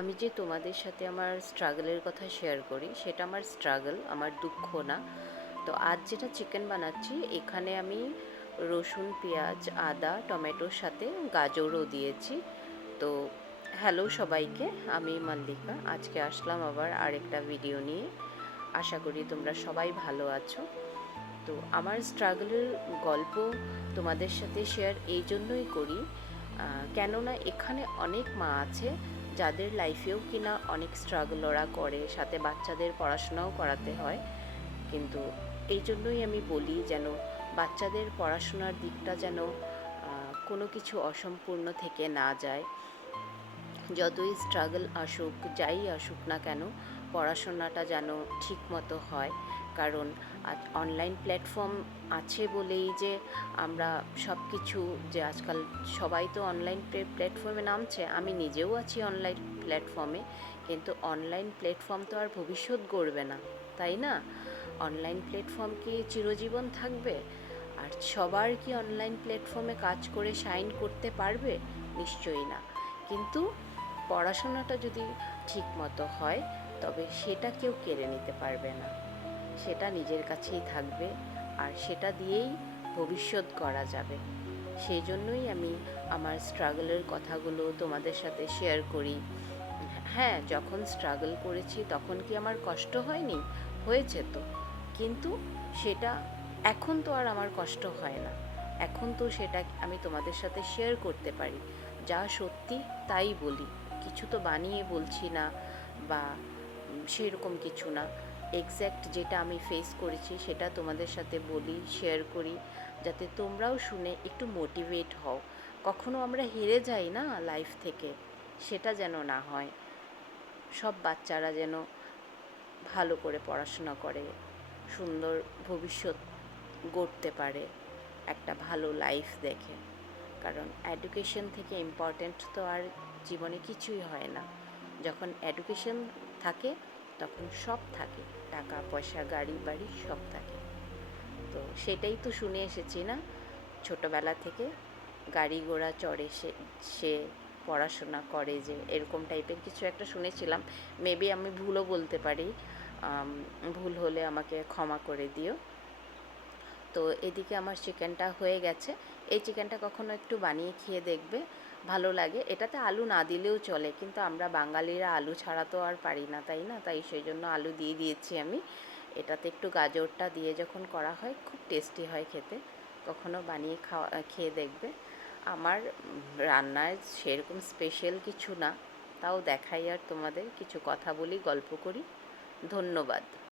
আমি যে তোমাদের সাথে আমার স্ট্রাগলের কথা শেয়ার করি, সেটা আমার স্ট্রাগল, আমার দুঃখ না। তো আজ যেটা চিকেন বানাচ্ছি, এখানে আমি রসুন, পেঁয়াজ, আদা, টমেটোর সাথে গাজরও দিয়েছি। তো হ্যালো সবাইকে, আমি মাল্লিকা। আজকে আসলাম আবার আরেকটা ভিডিও নিয়ে। আশা করি তোমরা সবাই ভালো আছো। তো আমার স্ট্রাগলের গল্প তোমাদের সাথে শেয়ার এই জন্যই করি, কেননা এখানে অনেক মা আছে যাদের লাইফেও কিনা অনেক স্ট্রাগল ওরা করে, সাথে বাচ্চাদের পড়াশোনাও করাতে হয়। কিন্তু এই জন্যই আমি বলি যেন বাচ্চাদের পড়াশোনার দিকটা যেন কোনো কিছু অসম্পূর্ণ থেকে না যায়। যতই স্ট্রাগল আসুক, যাই আসুক না কেন, পড়াশোনাটা যেন ঠিক মতো হয়। কারণ আজ অনলাইন প্ল্যাটফর্ম আছে বলেই যে আমরা সব কিছু, যে আজকাল সবাই তো অনলাইন প্ল্যাটফর্মে নামছে, আমি নিজেও আছি অনলাইন প্ল্যাটফর্মে, কিন্তু অনলাইন প্ল্যাটফর্ম তো আর ভবিষ্যৎ গড়বে না, তাই না? অনলাইন প্ল্যাটফর্ম কি চিরজীবন থাকবে? আর সবার কি অনলাইন প্ল্যাটফর্মে কাজ করে শাইন করতে পারবে? নিশ্চয়ই না। কিন্তু পড়াশোনাটা যদি ঠিক মতো হয়, তবে সেটা কেউ কেড়ে নিতে পারবে না, সেটা নিজের কাছেই থাকবে, আর সেটা দিয়েই ভবিষ্যৎ গড়া যাবে। সেই জন্যই আমি আমার স্ট্রাগলের কথাগুলো তোমাদের সাথে শেয়ার করি। হ্যাঁ, যখন স্ট্রাগল করেছি তখন কি আমার কষ্ট হয়নি? হয়েছে তো। কিন্তু সেটা এখন তো আর আমার কষ্ট হয় না। এখন তো সেটা আমি তোমাদের সাথে শেয়ার করতে পারি। যা সত্যি তাই বলি, কিছু তো বানিয়ে বলছি না, বা সেরকম কিছু না। এক্স্যাক্ট যেটা আমি ফেস করেছি সেটা তোমাদের সাথে বলি, শেয়ার করি, যাতে তোমরাও শুনে একটু মোটিভেট হও। কখনো আমরা হেরে যাই না লাইফ থেকে, সেটা যেন না হয়। সব বাচ্চারা যেন ভালো করে পড়াশোনা করে, সুন্দর ভবিষ্যৎ গড়তে পারে, একটা ভালো লাইফ দেখে। কারণ এডুকেশন থেকে ইম্পর্ট্যান্ট তো আর জীবনে কিছুই হয় না। যখন এডুকেশন থাকে তখন সব থাকে, টাকা পয়সা, গাড়ি বাড়ি সব থাকে। তো সেটাই তো শুনে এসেছি না, ছোটোবেলা থেকে। গাড়ি ঘোড়া চড়ে সে পড়াশোনা করে, যে এরকম টাইপের কিছু একটা শুনেছিলাম। মেবি আমি ভুলও বলতে পারি, ভুল হলে আমাকে ক্ষমা করে দিও। তো এদিকে আমার চিকেনটা হয়ে গেছে। এই চিকেনটা কখনো একটু বানিয়ে খেয়ে দেখবে, ভালো লাগে। এটাতে আলু না দিলেও চলে, কিন্তু আমরা বাঙালিরা আলু ছাড়া তো আর পারি না, তাই না? তাই সেই জন্য আলু দিয়ে দিয়েছি আমি। এটাতে একটু গাজরটা দিয়ে যখন করা হয়, খুব টেস্টি হয় খেতে। কখনো বানিয়ে খেয়ে দেখবে। আমার রান্নায় সেরকম স্পেশাল কিছু না, তাও দেখাই আর তোমাদের, কিছু কথা বলি, গল্প করি। ধন্যবাদ।